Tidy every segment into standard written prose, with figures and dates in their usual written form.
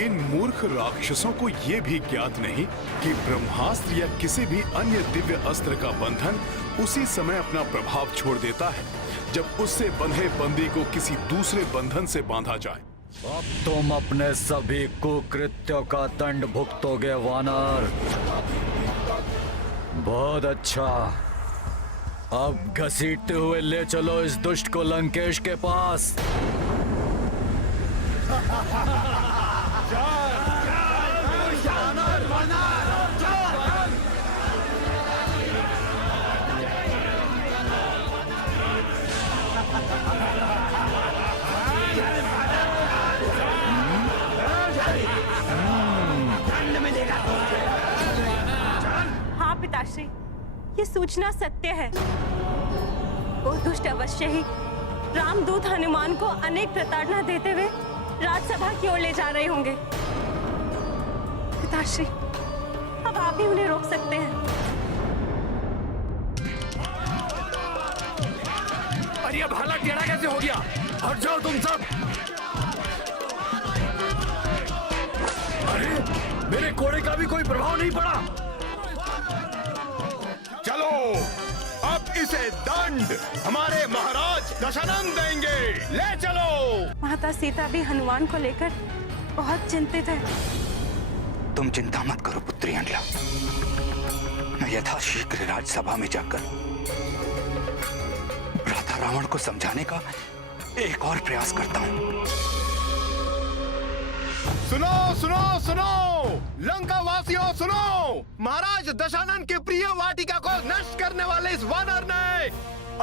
इन मूर्ख राक्षसों को ये भी ज्ञात नहीं कि ब्रह्मास्त्र या किसी भी अन्य दिव्य अस्त्र का बंधन उसी समय अपना प्रभाव छोड़ देता है जब उससे बंधे बंदी को किसी दूसरे बंधन से बांधा जाए। अब तुम अपने सभी कुकृत्यों का दंड भुगतोगे वानर। बहुत अच्छा, अब घसीटते हुए ले चलो इस दुष्ट को लंकेश के पास। हाँ पिताश्री, ये सूचना सत्य है। वो दुष्ट अवश्य ही रामदूत हनुमान को अनेक प्रताड़ना देते हुए राजसभा की ओर ले जा रहे होंगे। पिताश्री, अब आप ही उन्हें रोक सकते हैं। अरे अब हालत टेढ़ा कैसे हो गया? हट जाओ तुम सब। अरे मेरे घोड़े का भी कोई प्रभाव नहीं पड़ा। चलो, अब इसे दंड हमारे महाराज दशानंद देंगे। ले चलो। माता सीता भी हनुमान को लेकर बहुत चिंतित है। तुम चिंता मत करो पुत्री अंडला, मैं यथाशीघ्र राजसभा में जाकर भ्राता रावण को समझाने का एक और प्रयास करता हूं। सुनो सुनो सुनो, लंका वासियों सुनो, महाराज दशानन के प्रिय वाटिका को नष्ट करने वाले इस वानर ने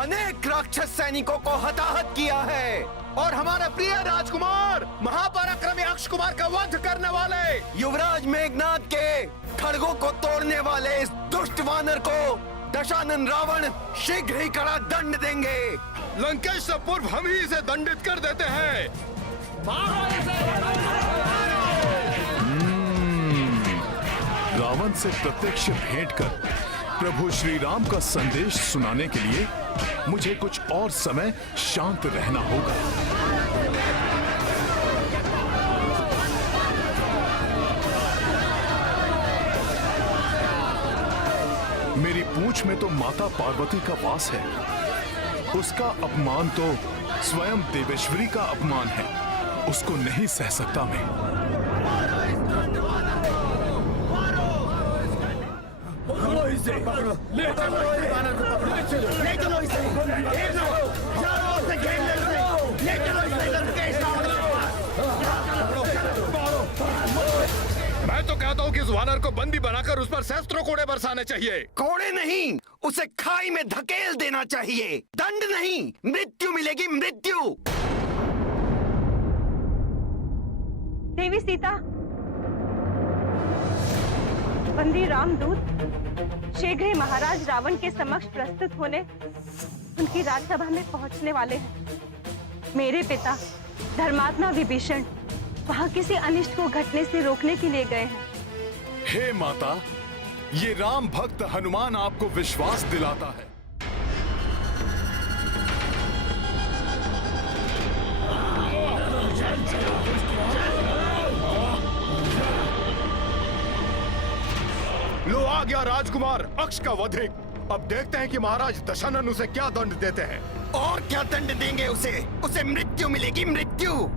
अनेक राक्षस सैनिकों को हताहत किया है और हमारे प्रिय राजकुमार महापराक्रमी अक्ष कुमार का वध करने वाले युवराज मेघनाद के खड़गों को तोड़ने वाले इस दुष्ट वानर को दशानन रावण शीघ्र ही कड़ा दंड देंगे। लंकेश से पूर्व हम ही इसे दंडित कर देते हैं। रावण से प्रत्यक्ष भेंट कर प्रभु श्री राम का संदेश सुनाने के लिए मुझे कुछ और समय शांत रहना होगा। मेरी पूंछ में तो माता पार्वती का वास है, उसका अपमान तो स्वयं देवेश्वरी का अपमान है, उसको नहीं सह सकता मैं। मैं तो कहता हूँ कि इस वानर को बंदी बनाकर उस पर शस्त्रों कोड़े बरसाने चाहिए। कोड़े नहीं, उसे खाई में धकेल देना चाहिए। दंड नहीं, मृत्यु मिलेगी, मृत्यु। देवी सीता, बंदी रामदूत शीघ्र ही महाराज रावण के समक्ष प्रस्तुत होने उनकी राजसभा में पहुंचने वाले हैं। मेरे पिता धर्मात्मा विभीषण वहां किसी अनिष्ट को घटने से रोकने के लिए गए हैं। हे माता, ये राम भक्त हनुमान आपको विश्वास दिलाता है। लो आ गया राजकुमार अक्ष का वधिक। अब देखते हैं कि महाराज दशानन उसे क्या दंड देते हैं। और क्या दंड देंगे उसे? उसे मृत्यु मिलेगी, मृत्यु।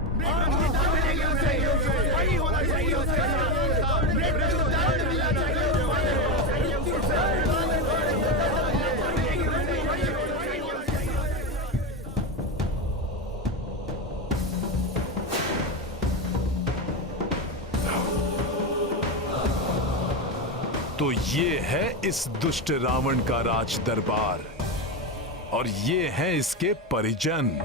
तो ये है इस दुष्ट रावण का राज दरबार और ये हैं इसके परिजन।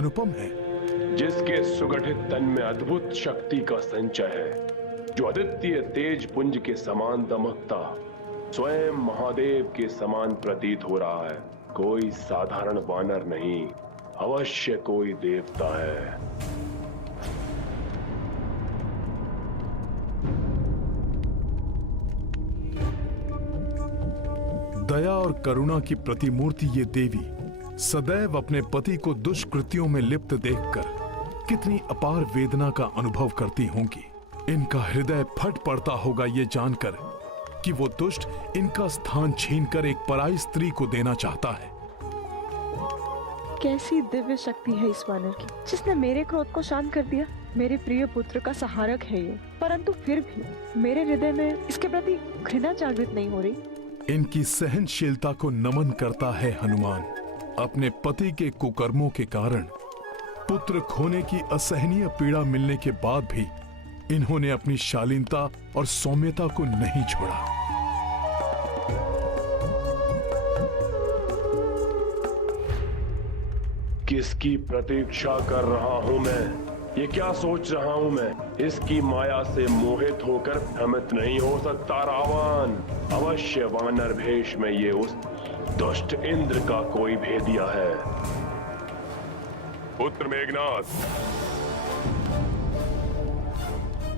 अनुपम है, जिसके सुगठित तन में अद्भुत शक्ति का संचय है, जो अद्वितीय तेज पुंज के समान दमकता स्वयं महादेव के समान प्रतीत हो रहा है। कोई साधारण वानर नहीं, अवश्य कोई देवता है। दया और करुणा की प्रतिमूर्ति ये देवी सदैव अपने पति को दुष्कृत्यों में लिप्त देखकर कितनी अपार वेदना का अनुभव करती होंगी। इनका हृदय फट पड़ता होगा ये जानकर कि वो दुष्ट इनका स्थान छीनकर एक पराई स्त्री को देना चाहता है। कैसी दिव्य शक्ति है इस वानर की, जिसने मेरे क्रोध को शांत कर दिया। मेरे प्रिय पुत्र का सहारक है ये, परंतु फिर भी मेरे हृदय में इसके प्रति घृणा जागृत नहीं हो रही। इनकी सहनशीलता को नमन करता है हनुमान। अपने पति के कुकर्मों के कारण पुत्र खोने की असहनीय पीड़ा मिलने के बाद भी इन्होंने अपनी शालीनता और सौम्यता को नहीं छोड़ा। किसकी प्रतीक्षा कर रहा हूं मैं? ये क्या सोच रहा हूं मैं? इसकी माया से मोहित होकर भ्रमित नहीं हो सकता रावण। अवश्य वानर भेष में ये उस दुष्ट इंद्र का कोई भेदिया है। पुत्र मेघनाथ,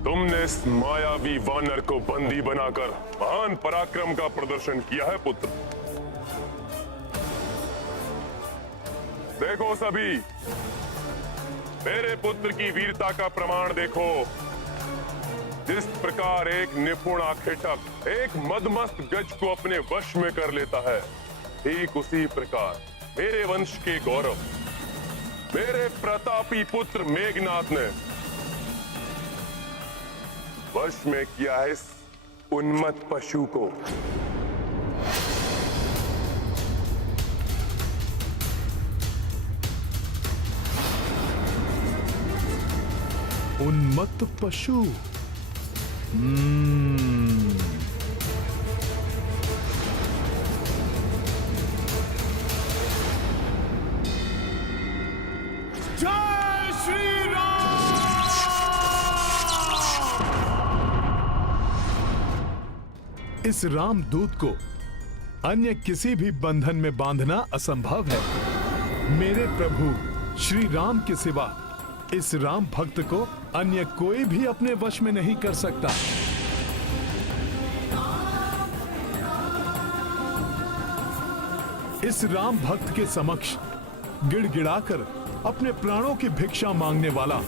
तुमने इस मायावी वानर को बंदी बनाकर महान पराक्रम का प्रदर्शन किया है पुत्र। देखो सभी, मेरे पुत्र की वीरता का प्रमाण देखो। जिस प्रकार एक निपुण आखेटक एक मदमस्त गज को अपने वश में कर लेता है, ठीक उसी प्रकार मेरे वंश के गौरव, मेरे प्रतापी पुत्र मेघनाथ ने वश में किया है इस उन्मत्त पशु को। उन्मत्त पशु। जय श्री राम। इस रामदूत को अन्य किसी भी बंधन में बांधना असंभव है। मेरे प्रभु श्री राम के सिवा इस राम भक्त को अन्य कोई भी अपने वश में नहीं कर सकता। इस राम भक्त के समक्ष गिड़गिड़ाकर अपने प्राणों की भिक्षा मांगने वाला